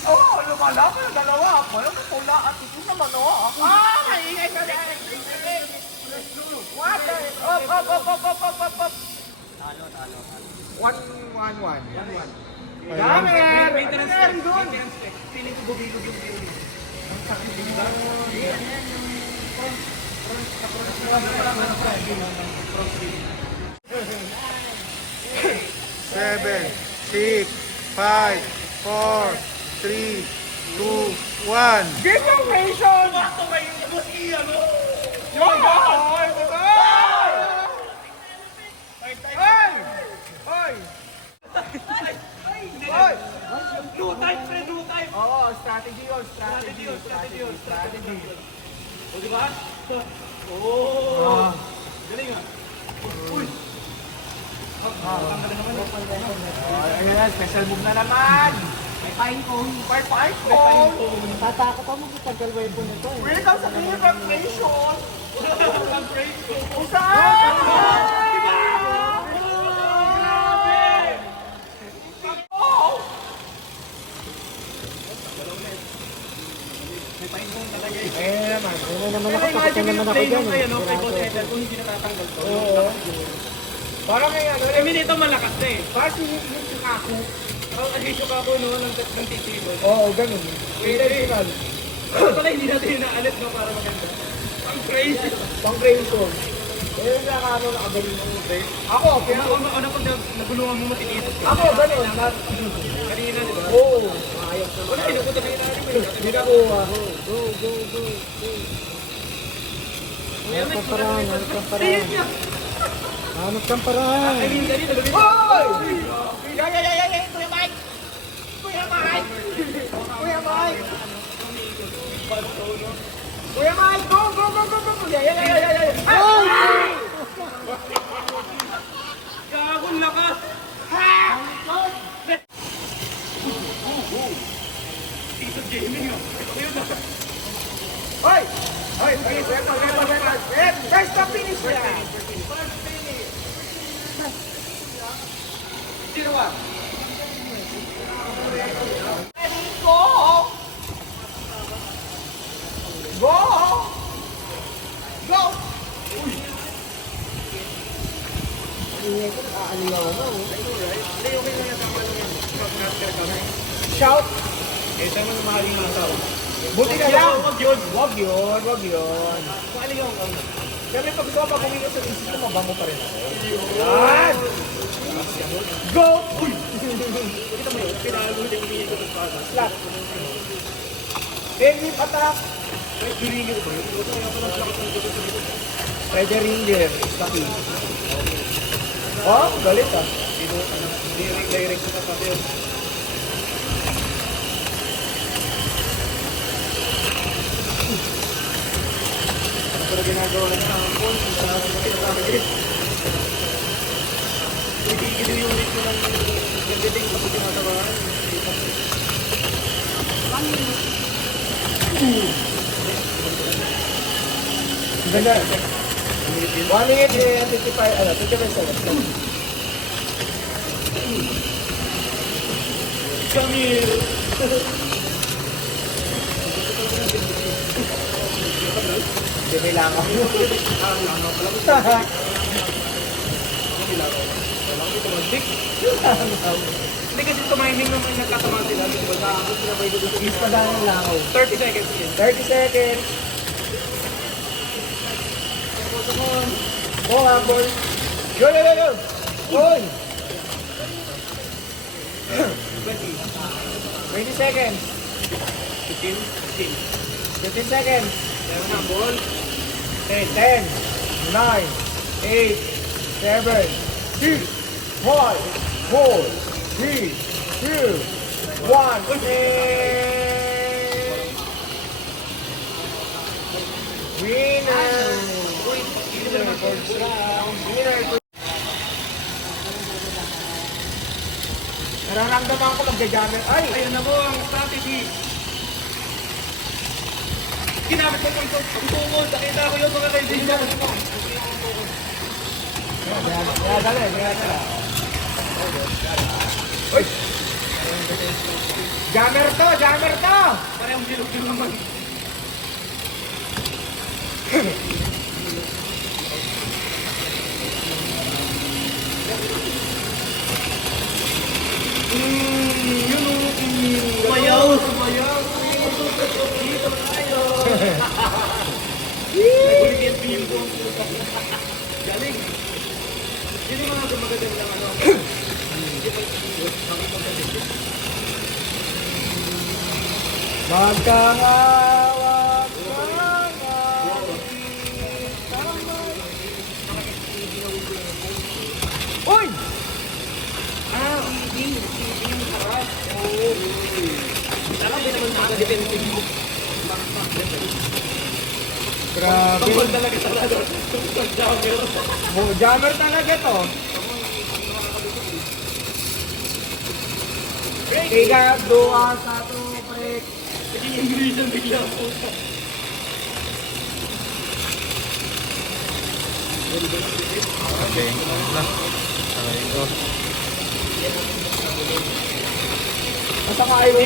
Oh, lumalaki ang dalawa. Wala na pula at ito naman, oh. Ah, maingay ka rin. What? Up. One. Dami! Maintenance check. Maintenance check. Feeling ko bubilog yung video. Seven, six, five, four, three, two, one. Give your patience! Bakto kayo yung boss iya mo. Yo! Hoy! Do time, pre, do time. Oo, strategy yun. Strategy. O, di ba? Oh! Galing ah. Uy! Ayan na, special move na naman. May pine cone. Tatakot ako magpaggal weapon nito eh. Welcome sa Clear Vibration. Ang praise ko. Usan! Ayun naman ako, pakita naman ako dyan Kay eh. ano, kay Boss Eder, kung hindi natatanggal to. Parang may ano, Eh, minito malakas na eh. parang yung ako. Ang addition ka po no, ng titibol. Oo, ganun. Intentional. Ano pala hindi natin inaalit no, para maganda. Ang crazy. Pang brainstorm. Eh, nakano nakagaling ng ube. Ako, Kaya kaya ano pag nagulungan mo matikitot ka. ako, ganun. Kanina, di ba? Oo. Wala, pinupunta kayo natin. Hindi na kuha. Hanap kang paraan, hanap kang paraan. Hanap kang paraan. I mean, kanina, gabi. Hoy! Kuya Mike! Kuya Mike! Kuya Mike! Kuya Mike! Go! Gagong lakas. Tito Gaming ah. Ayun na. Hoy! First to finish yan! Sino ba? Ready, go! Go! Go! Shout! Eh, saan mo namahaling mga tao? Buti na lang! Wag yun. Wag yun. Paaligaw ka. Siyempre pag gusto ko pag-umingat sa isip ko, mabango pa rin ako. Yan! Go! Kita mo yun, pinalo yung umiikot ng pata. Slap! Heavy attack! Duringin ko ba yun? Pwede ring there. Tapi. Oh, galit ah. Direct sa tapat yun. Pero ginagawa lang sa hapon, sa pinatapit. Itigil yung unit ko ng gagdating sa pinatabahan. Ganda. 1 minute and 55 seconds. Kami! Hindi may langaw. Hindi kasi tumiming naman nagkatamaan sila. Is pa dahil ng langaw. 30 seconds yun. 30 seconds. Go, Ambol. Go. Go. 20 seconds. 15. 15 seconds. Meron na, ball. 10, 9, 8, 7, 6, 5, 4, 3, 2, 1. Winner! Winner first round. Winner. Nararamdaman ko magja-jammer. Ay! Ayun na po ang strategy. Ginamit ko po ito. Ang tungod. Nakita ko yung mga kaibigan. Jammer to! Jammer to! Parehong dilog-dilog naman. Bayaw! Bayaw! Dito tayo! Nag-uligit bimbo. Galing! Yun yung mga gumagandang lang ano. Magkangawag Uy! Ah, hindi yung harap. Oo. Alam din naman nakaka-defensive mo. Grabe. Tungkol talaga sa lalo. Jammer. Jammer talaga to. Tiga, dua, satu, break. Naging English bigla po. Okay, na. Okay, go. Basta kayo.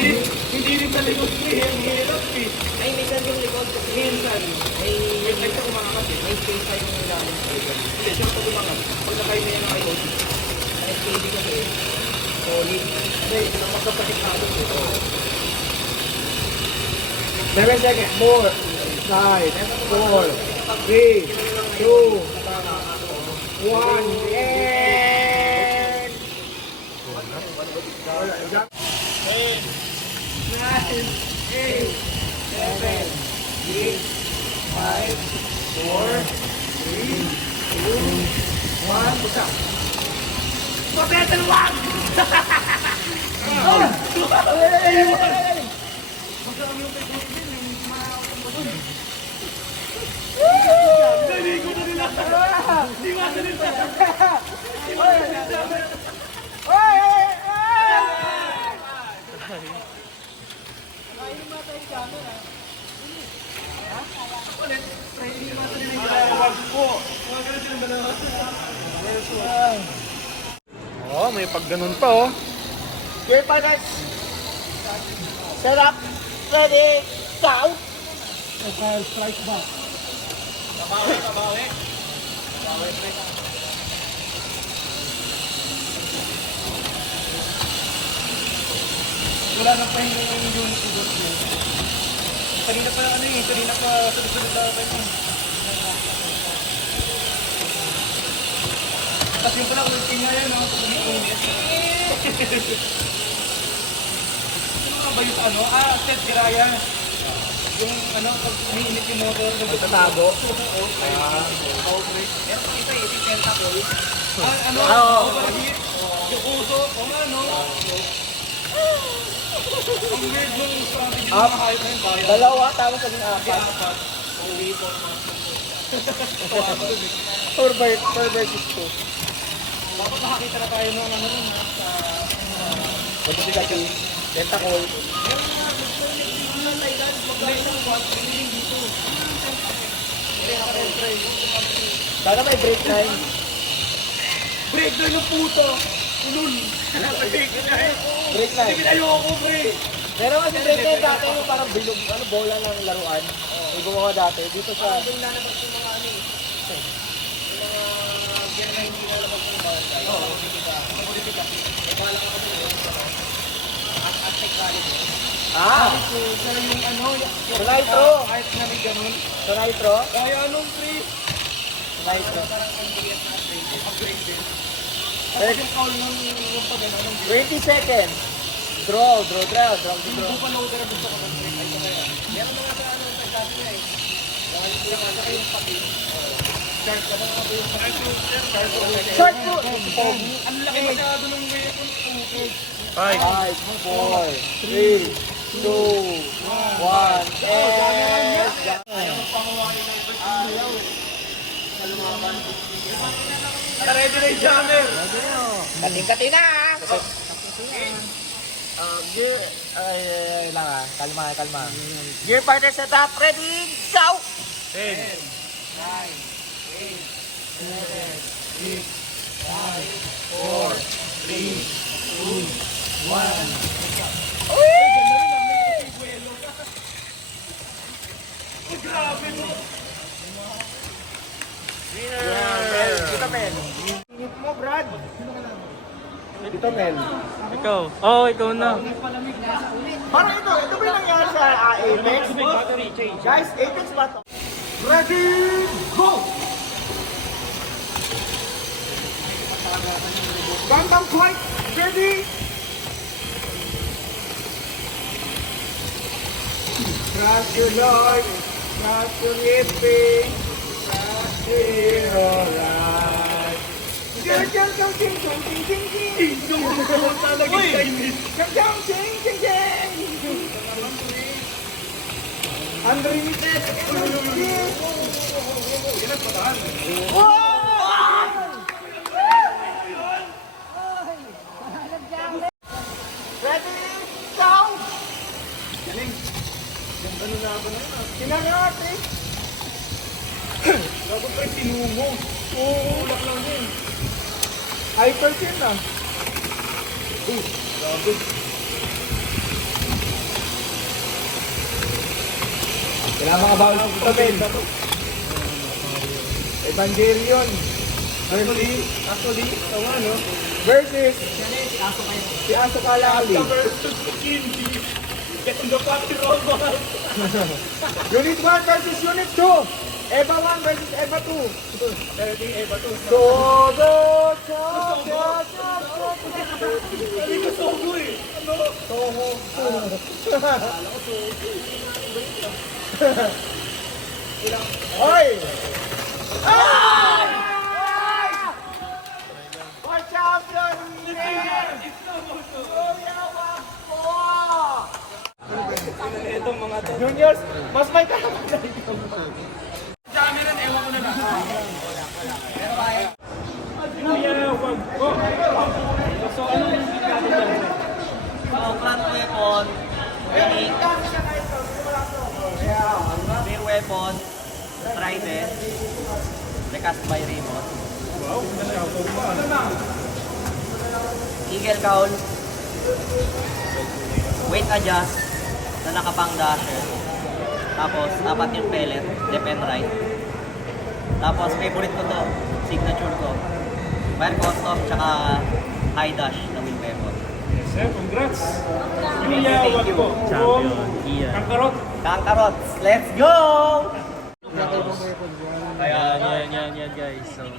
Hindi rin sa likod ko eh. Ang hirap eh. Ay, minsan yung likod. Minsan. Ay, yung like sa kumangat eh. May space tayo ng ilalim sa likod. Hindi, siya sa kumangat. Pag nakay na yan ang IOD. Ay, steady kasi. Solid. Kasi, magkapatikado ito. 7 seconds. 4, 5, 4, 3, 2, 1, and... 1, pusa. Naligo na nila. Di ba na nila? Oh, may pag ganun pa oh. Okay, partners. Set up. Ready. Down. Strike back. Kabawi, kabawi. Wala nang pahinga yung unit ni Boss Bill. Kanina pa ano eh, kanina pa sunod-sunod na tayo. Tapos yung pala ulti nga yan, no? Uminit. Ano nga ba yung ano? Ah, set giraya. Yung ano, pag uminit yung motor. Nagtatago. Meron pa isa eh, si Tentacle. Ah, ano? Oo. Overheat. Yung uso. O nga, no? Ang weird yung strategy ng mga hayop na yun. Bayan. Dalawa, tapos sa apat. Apat. Only for 4 versus 2. Dapat nakakita na tayo nung ano nun ha, sa... Modification. Tentacle. Meron nga, gusto nyo ng Thailand, mag-line ng 1 dito. Sana may break line. Break na yung puto! Ulul! Break na yun! Break line. Hindi ayoko, pre! Meron kasi break line dati yung parang bilog, ano, bola ng laruan. May gumawa dati. Dito sa... Doon lalabas yung mga ano eh. Yung mga gear na hindi lalabas yung bawal tayo. Oo. Ang politika. Eh, bahala ka kasi yun. Aztec Valley. Ah! Sa yung ano, Sa Nitro! kahit na may ganun. Sa Nitro? Kaya anong pre? Sa Nitro. Parang ang bigat na upgrade din. Tapos yung call nung pag ano, nung 20 seconds. Draw. Yung bupa loader gusto ko ng break. Ay, kaya. Short po! Ang laki masyado ng weapon. 5. 5, 4, 3, 2, 1, Ready na yung jammer. Kating-kating na! Gear, ay, lang ah. Kalma, kalma. Gear partner setup, ready, go! 10. Dito, Mel. Init mo, Brad. Dito, Mel. Ikaw. Oo, ikaw na. Parang ito ba yung nangyari sa Apex? Guys, Apex ba ito? Ready, go! Gundam Flight, ready! Crash your light, crash your living, crash your life. Jump, jump, jump, jump, jump, jump, jump, jump. Uy! Jump, jump, jump, jump, jump. Unlimited exclusive. Ready, go! Galing. Ganda na laban na yun. Kinagati. Bago pa yung sinumo. Oo, ulak lang din. Hyperkin na. Grabe. Kailangan mga bawal sa Ben. Evangelion. Actually, tawa no? Versus si Aso Kalali. Unit 1 versus Unit 2. Eva 1 versus Eva 2. Eva 2. Todo, Hindi ko Sogo eh. Ano? Sogo. Hoy! For champion! Itong mga to. Juniors, mas may kalaman na ito. Jammer yan, ewan ko na lang. So, ano yung sigurado dyan? Front weapon, unique, rear weapon, trident, recast by remote, eagle cowl, weight adjust na nakapang dasher, tapos apat yung pellet, left and right, tapos favorite ko to, signature ko, fire custom, tsaka high dash na wheel weapon. Sir, congrats. Thank you. Champion. Iyan. Kangkarot. Kangkarots, let's go! Yan guys. So,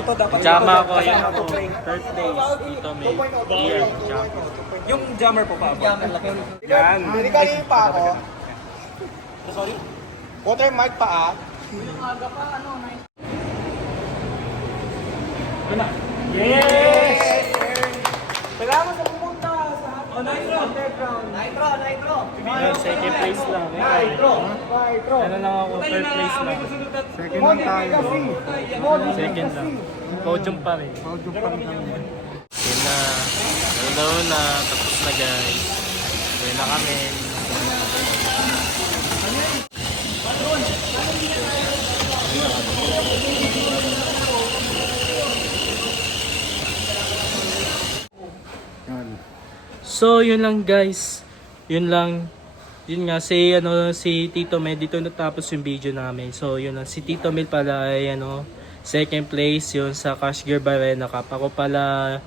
Ito dapat. Jama ko yan ako. Third place. Ito may Ian. Champion. Yung jammer po pa. Jammer laki. Yan. Niligali pa ako. Sorry? Watermark pa ah. Yes! Salamat sa pumunta sa underground. Nitro. Second place lang. Nitro. Ano lang ako, third place lang. Second lang tayo. Second lang. Podium pa rin. Podium pa rin kami. Yun na. Hello na. Tapos na guys. Yun na kami. Yan. So, yun lang guys. Yun lang. Yun nga, si Tito Mel, dito natapos yung video namin. So, yun lang. Si Tito Mel pala ay second place yun sa Cash Gear Barena Cup. Ako pala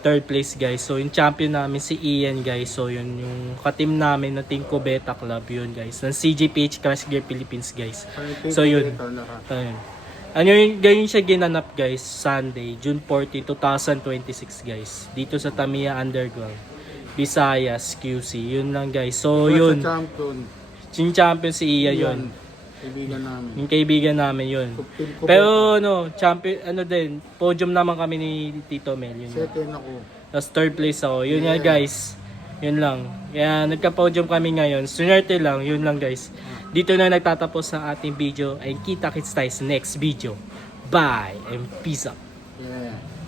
third place guys. So, yung champion namin si Ian guys. So, yun yung ka-team namin na Team Cubeta Club yun guys. Ng CGPH Cash Gear Philippines guys. So, yun. Ayun. Ano yun, ganyan siya ginanap guys, Sunday, June 40, 2026 guys. Dito sa Tamiya Underground. Visayas QC. Yun lang guys. So Sa yun, champion. yung champion si Iya yun. Kaibigan namin. Yung kaibigan namin yun. Team ko Pero no, champion, ano din, podium naman kami ni Tito Mel. Yun. second ako. Tapos third place ako. Yun nga guys. Yun lang. Kaya nagka-podium kami ngayon. Sunerte lang. Yun lang guys. Dito na nagtatapos ang ating video. Ay kita-kits tayo sa next video. Bye and peace out. Yeah.